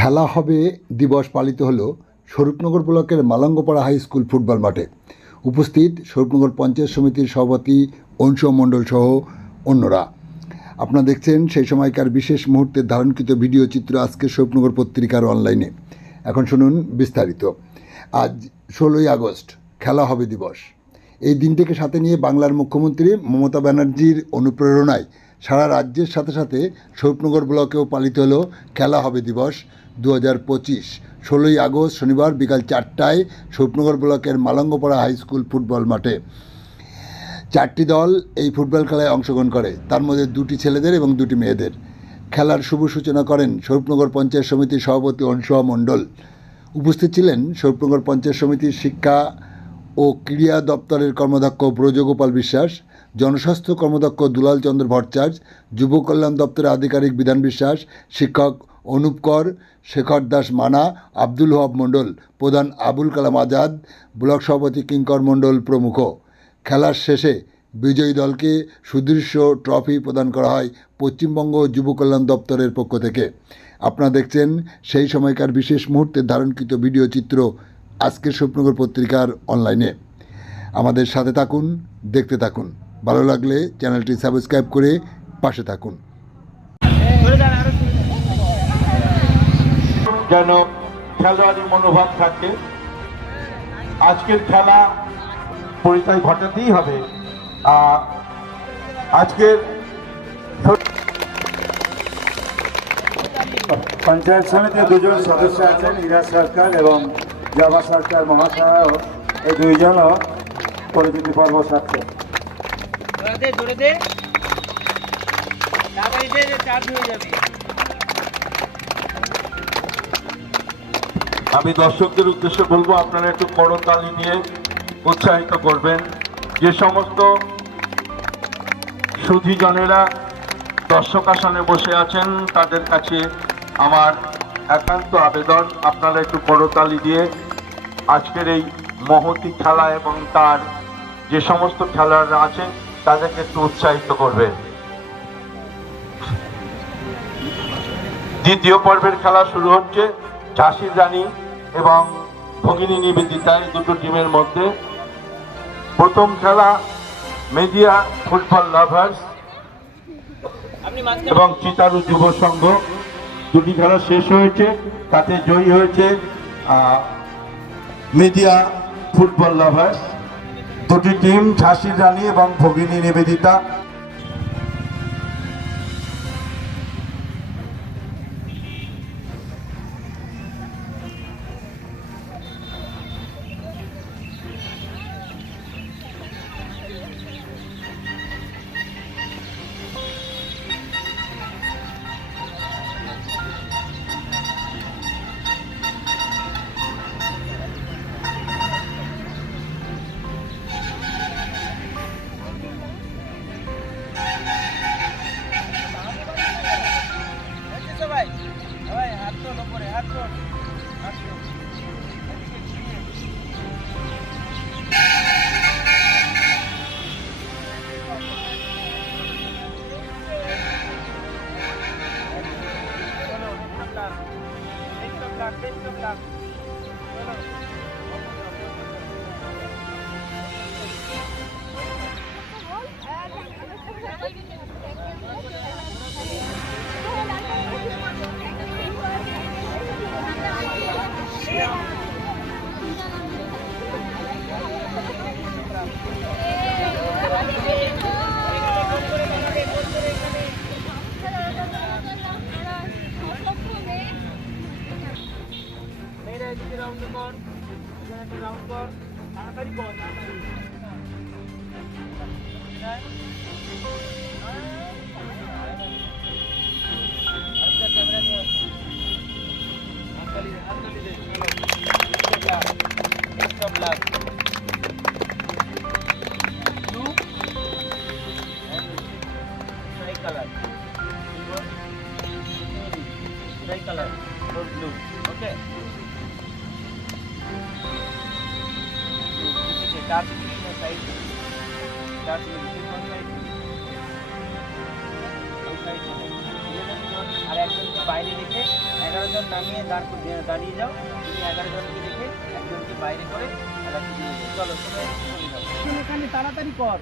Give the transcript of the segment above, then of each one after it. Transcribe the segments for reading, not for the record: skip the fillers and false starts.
খেলা হবে দিবস পালিত হলো স্বরূপনগর ব্লকের মালঙ্গপাড়া হাই স্কুল ফুটবল মাঠে। উপস্থিত স্বরূপনগর পঞ্চায়েত সমিতির সভাপতি অংশুমান মণ্ডল সহ অন্যরা। আপনারা দেখছেন সেই সময়কার বিশেষ মুহূর্তের ধারণকৃত ভিডিও চিত্র আজকের স্বরূপনগর পত্রিকার অনলাইনে। এখন শুনুন বিস্তারিত। আজ 16ই আগস্ট খেলা হবে দিবস। এই দিনটিকে সাথে নিয়ে বাংলার মুখ্যমন্ত্রী মমতা ব্যানার্জির অনুপ্রেরণায় সারা রাজ্যের সাথে সাথে স্বরূপনগর ব্লকেও পালিত হলো খেলা হবে দিবস 2025। 16ই আগস্ট শনিবার বিকাল 4টায় স্বরূপনগর ব্লকের মালঙ্গপাড়া হাই স্কুল ফুটবল মাঠে 4টি দল এই ফুটবল খেলায় অংশগ্রহণ করে, তার মধ্যে 2টি ছেলেদের এবং 2টি মেয়েদের। খেলার শুভ সূচনা করেন স্বরূপনগর পঞ্চায়েত সমিতির সভাপতি অংশুমান মণ্ডল। উপস্থিত ছিলেন স্বরূপনগর পঞ্চায়েত সমিতির শিক্ষা ও ক্রীড়া দপ্তরের কর্মদক্ষ ব্রজগোপাল বিশ্বাস, জনস্বাস্থ্য কর্মদক্ষ দুলাল চন্দ্র ভট্টাচার্য, যুব কল্যাণ দপ্তরের আধিকারিক বিধান বিশ্বাস, শিক্ষক অনুপ কর, শেখর দাস মানা, আব্দুল ওহাব মণ্ডল, প্রধান আবুল কালাম আজাদ, ব্লক সভাপতি কিঙ্কর মণ্ডল প্রমুখ। খেলার শেষে বিজয়ী দলকে সুদৃশ্য ট্রফি প্রদান করা হয় পশ্চিমবঙ্গ যুব কল্যাণ দপ্তরের পক্ষ থেকে। আপনারা দেখছেন সেই সময়কার বিশেষ মুহূর্তের ধারণকৃত ভিডিও চিত্র আজকের স্বরূপনগর পত্রিকার অনলাইনে। আমাদের সাথে থাকুন, দেখতে থাকুন। ভালো লাগলে চ্যানেলটি সাবস্ক্রাইব করে পাশে থাকুন। যেন খেলোয়াড়ি মনোভাব থাকে। আজকের খেলা পরিচয় ঘটাতেই হবে। আজকের পঞ্চায়েত সমিতির দুজন সদস্য আছেন, ইরা সরকার এবং জবা সরকার মহাশয়, এই দুইজনও পরিচিতি পর্ব সাথে। আমি দর্শকদের উদ্দেশ্যে বলবো, আপনারা একটু করতালি দিয়ে উৎসাহিত করবেন। যে সমস্ত সুধীজনেরা দর্শক আসনে বসে আছেন তাদের কাছে আমার একান্ত আবেদন, আপনারা একটু করতালি দিয়ে আজকের এই মহতী খেলা এবং তার যে সমস্ত খেলোয়াড়রা আছেন তাদেরকে একটু উৎসাহিত করবেন। দ্বিতীয় পর্বের খেলা শুরু হচ্ছে ঝাঁসির রানী এবং ভগিনী নিবেদিতা, এই দুটো টিমের মধ্যে। প্রথম খেলা মেদিয়া ফুটবল লাভার্স এবং চিতারু যুব সংঘ। দুটি খেলা শেষ হয়েছে, তাতে জয়ী হয়েছে মেদিয়া ফুটবল লাভার্স। দুটি টিম ঝাঁসির রানী এবং ভগিনী নিবেদিতা। আর একজনকে বাইরে রেখে 11 জন জন নামিয়ে দাঁড়িয়ে যাও, তুমি 11 জনকে রেখে একজনকে বাইরে করে খেলাটি দিয়ে যাও। চলো সবাই সঙ্গে যাও। এখানে তাড়াতাড়ি কর।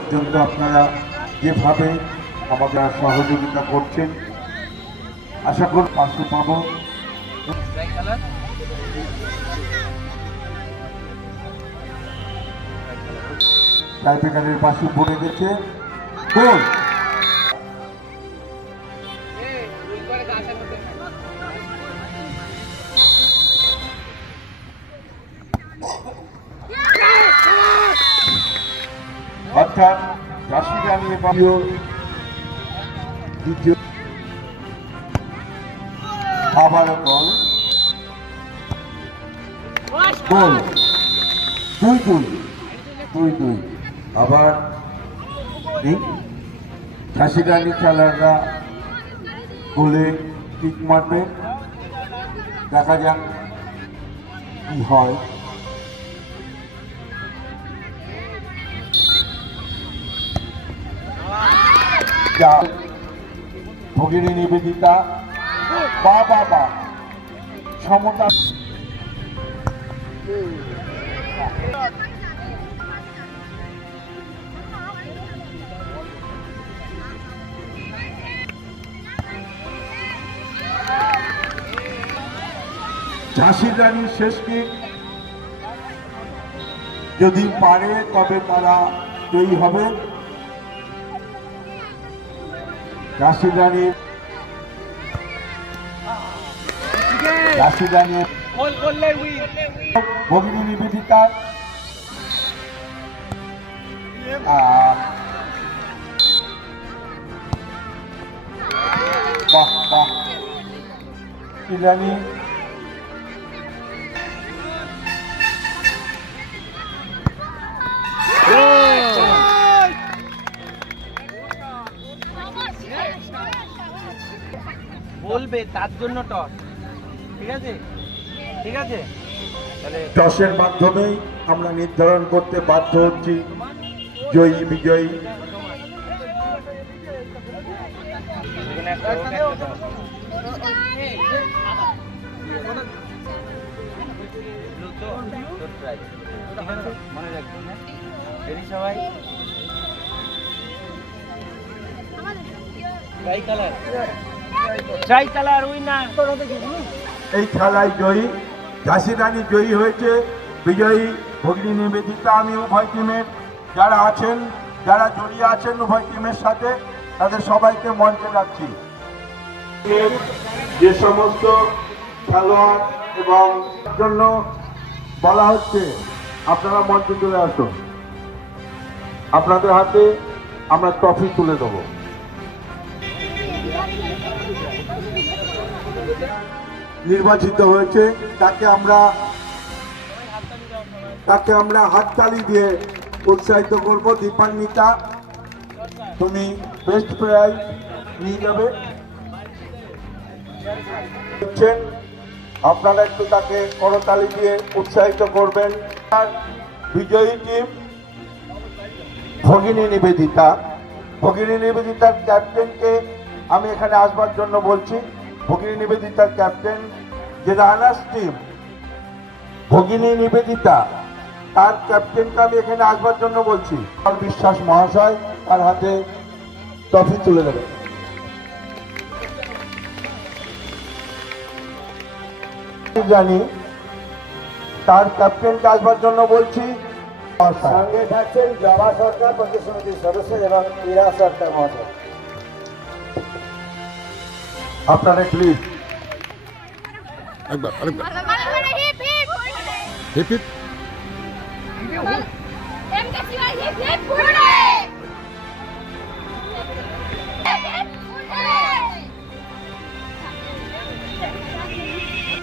পর্যন্ত আপনারা যেভাবে আমাদের সহযোগিতা করছেন, আশা করি পাশে পাবো। ট্রাই কালার টাইব্রেকারের পাশে পড়ে গেছে গোল। অর্থাৎ 80 রানে পাবিও দ্বিতীয় আবারও গোল গোল 2-2 আবার 80 রানি খেলাররা গোলে কিক মারবে, দেখা যাক কি হয়। ভগিনী নিবেদিতা বা সমতা ঝাঁসির রানীর শেষ কিক যদি পারে তবে তারা জয়ী হবে। ঝাঁসির রানীর গোল করলে উইন। ভগিনী নিবেদিতা বাহ ইরানি বলবে তার জন্য টস। ঠিক আছে ঠিক আছে, তাহলে টসের মাধ্যমেই আমরা নির্ধারণ করতে বাধ্য হচ্ছি জয়ী বিজয়ী। এখানে একটা toss। তোর try। ঠিক আছে? মনে রাখবেন, হ্যাঁ? Ready সবাই? Try colour winner. এই খেলায় জয়ী ঝাঁসি রানী জয়ী হয়েছে, বিজয়ী ভগিনী নিবেদিতা। আমি উভয় টিমের যারা আছেন, যারা জড়িয়ে আছেন উভয় টিমের সাথে, তাদের সবাইকে মঞ্চে রাখছি। যে সমস্ত খেলোয়াড় এবং জন্য বলা হচ্ছে আপনারা মঞ্চে চলে আসুন, আপনাদের হাতে আমরা ট্রফি তুলে দেবো। নির্বাচিত হয়েছে তাকে আমরা হাততালি দিয়ে উৎসাহিত করব। দীপান্বিতা, তুমি বেস্ট প্রাইজ নিয়ে যাবে। আপনারা একটু তাকে করতালি দিয়ে উৎসাহিত করবেন। আর বিজয়ী টিম ভগিনী নিবেদিতা। ভগিনী নিবেদিতার ক্যাপ্টেনকে আমি এখানে আসবার জন্য বলছি। ভগিনী নিবেদিতার ক্যাপ্টেন যে রানার্স টিম ভগিনী নিবেদিতা, তার ক্যাপ্টেনকে আমি এখানে আসবার জন্য বলছি। বিশ্বাস মহাশয় তার হাতে ট্রফি তুলে দেবে। জানি তার ক্যাপ্টেনকে আসবার জন্য বলছি। সঙ্গে থাকছেন জবা সরকার পঞ্চায়েত সমিতির সদস্য এবং ইরা সরকার মহাশয়। আপনারা প্লিজ একবার আরেকবার hip hip MKCY hip hip hooray!